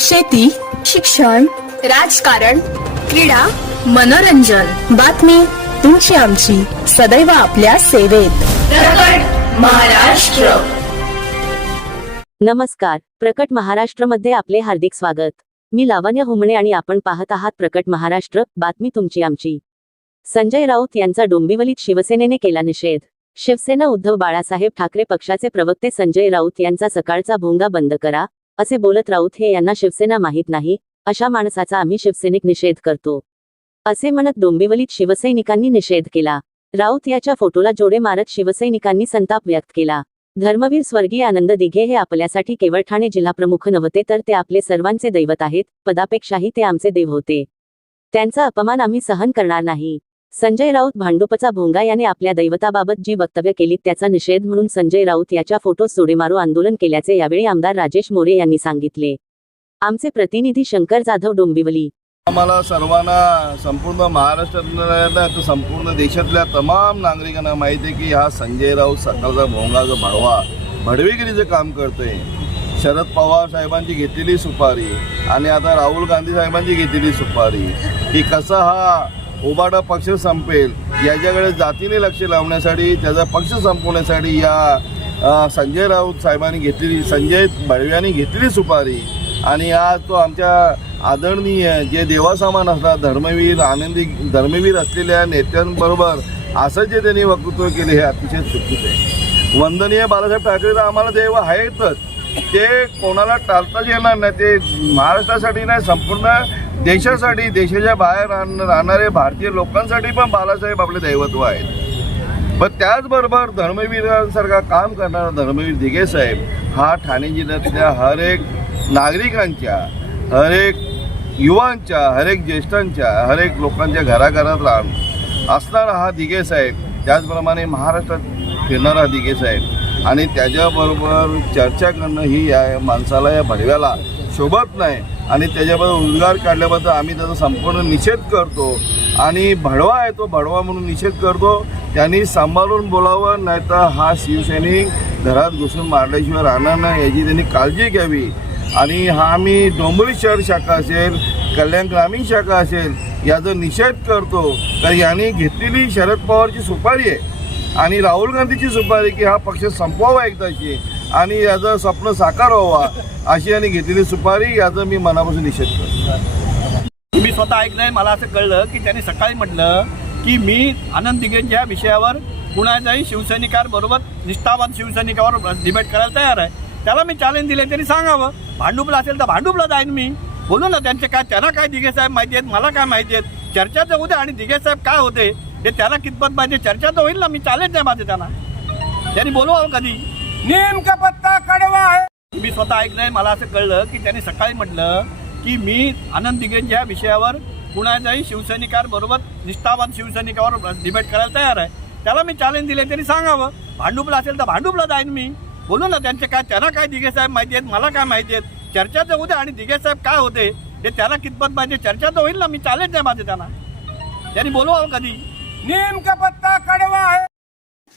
शेती शिक्षण राजकारण क्रीडा मनोरंजन. बातमी तुमची आमची. सदैव आपल्या सेवेत. प्रकट महाराष्ट्र. नमस्कार. प्रकट महाराष्ट्रमध्ये आपले हार्दिक स्वागत. मी लावण्य हुमणे आणि आपण पाहत आहात प्रकट महाराष्ट्र. बातमी तुमची आमची. संजय राऊत यांचा डोंबिवलीत शिवसेनेने केला निषेध. शिवसेना उद्धव बाळासाहेब ठाकरे पक्षाचे प्रवक्ते संजय राऊत यांचा सकाळचा भोंगा बंद करा. असे बोलत राऊत हे यांना शिवसेना माहीत नाही अशा माणसाचा आम्ही शिवसैनिक निषेध करतो. असे म्हणत डोंबिवलीत शिवसैनिकांनी निषेध केला. राऊत याच्या फोटोला जोडे मारत शिवसैनिकांनी संताप व्यक्त केला. धर्मवीर स्वर्गीय आनंद दिघे हे आपल्यासाठी केवळ ठाणे जिल्हाप्रमुख नव्हते तर ते आपले सर्वांचे दैवत आहेत पदापेक्षाही ते आमचे देव होते. त्यांचा अपमान आम्ही सहन करणार नाही. संजय राऊत भांडुपचा भोंगा याने आपल्या दैवताबाबत जी वक्तव्य केली त्याचा निषेध म्हणून संजय राऊत याच्या फोटो सोडेमारो आंदोलन केल्याचे यावेळी आमदार राजेश मोरे यांनी सांगितले. आमचे प्रतिनिधी शंकर जाधव डोंबिवली. आम्हाला सर्वांना संपूर्ण महाराष्ट्रातल्या तर संपूर्ण देशातल्या तमाम नागरिकांना माहिती आहे की हा संजय राऊत सकाळचा भोंगा जो भडवा भडवेगिरीचं काम करतोय. शरद पवार साहेबांची घेतलेली सुपारी आणि आता राहुल गांधी साहेबांची घेतलेली सुपारी. की कसा हा उबाडा पक्ष संपेल. याच्याकडे जातीने लक्ष लावण्यासाठी त्याचा पक्ष संपवण्यासाठी या संजय राऊत साहेबांनी घेतलेली संजय बडव्यांनी घेतलेली सुपारी. आणि आज तो आमच्या आदरणीय जे देवासमान असतात धर्मवीर आनंदी धर्मवीर असलेल्या नेत्यांबरोबर असं जे त्यांनी वक्तृत्व केले हे अतिशय चुकीचं आहे. वंदनीय बाळासाहेब ठाकरे तर आम्हाला देव आहेतच. ते कोणाला टाळताच येणार नाही ते महाराष्ट्रासाठी नाही संपूर्ण देशासाठी देशाच्या बाहेर राहण- राहणारे भारतीय लोकांसाठी पण बालासाहेब आपले दैवत्व आहेत. पण त्याचबरोबर धर्मवीरांसारखा काम करणारा धर्मवीर दिघे साहेब हा ठाणे जिल्ह्यातल्या हर एक नागरिकांच्या हर एक युवांच्या हर एक ज्येष्ठांच्या हर एक लोकांच्या घराघरात राहण असणारा हा दिघे साहेब त्याचप्रमाणे महाराष्ट्रात फिरणारा दिघे साहेब. आणि त्याच्याबरोबर चर्चा करणं ही या माणसाला या भडव्याला शोभत नाही. आणि त्याच्याबद्दल उद्गार काढल्याबद्दल आम्ही त्याचा संपूर्ण निषेध करतो. आणि भडवा आहे तो भडवा म्हणून निषेध करतो. त्यांनी सांभाळून बोलावं नाही तर हा शिवसैनिक घरात घुसून मारल्याशिवाय राहणार नाही याची त्यांनी काळजी घ्यावी. आणि हा आम्ही डोंबरी शहर शाखा असेल कल्याण ग्रामीण शाखा असेल याचा निषेध करतो. तर यांनी घेतलेली शरद पवारची सुपारी आहे. आणि राहुल गांधीची सुपारी की हा पक्ष संपवावा एकदाची आणि याचं स्वप्न साकार व्हावा अशी यांनी घेतलेली सुपारी याचा मी मनापासून निषेध करतो. मी स्वतः ऐकलंय मला असं कळलं की त्यांनी सकाळी म्हटलं की मी आनंद दिघेंच्या विषयावर कुणाच्याही शिवसैनिकांबरोबर निष्ठावान शिवसैनिकावर डिबेट करायला तयार आहे. त्याला मी चॅलेंज दिले त्यांनी सांगावं भांडुपला असेल तर भांडुपला जाईन मी. बोलू ना त्यांचे काय त्यांना काय दिघे साहेब माहिती आहेत मला काय माहिती आहेत? चर्चा तर उद्या आणि दिघे साहेब काय होते? हे त्याला कितपत माहिती चर्चा तर होईल ना मी चॅलेंज नाही माझे त्यांना. त्यांनी बोलवावं कधी? नेमका पत्ता कडवा आहे. मी स्वतः ऐकलंय मला असं कळलं की त्यांनी सकाळी म्हटलं की मी आनंद दिघेंच्या विषयावर कुणाच्याही शिवसैनिकांबरोबर निष्ठावान शिवसैनिकावर डिबेट करायला तयार आहे. त्याला मी चॅलेंज दिले त्यांनी सांगावं भांडुपला असेल तर भांडुपला जाईन मी. बोलू ना त्यांचे काय त्यांना काय दिघे साहेब माहिती आहेत मला काय माहिती आहेत? चर्चा तर उद्या आणि दिघे साहेब काय होते हे त्यांना कितपत पाहिजे? चर्चा तर होईल ना मी चॅलेंज आहे माझे त्यांना. त्यांनी बोलवावं कधी? नेमका पत्ता कडवा आहे.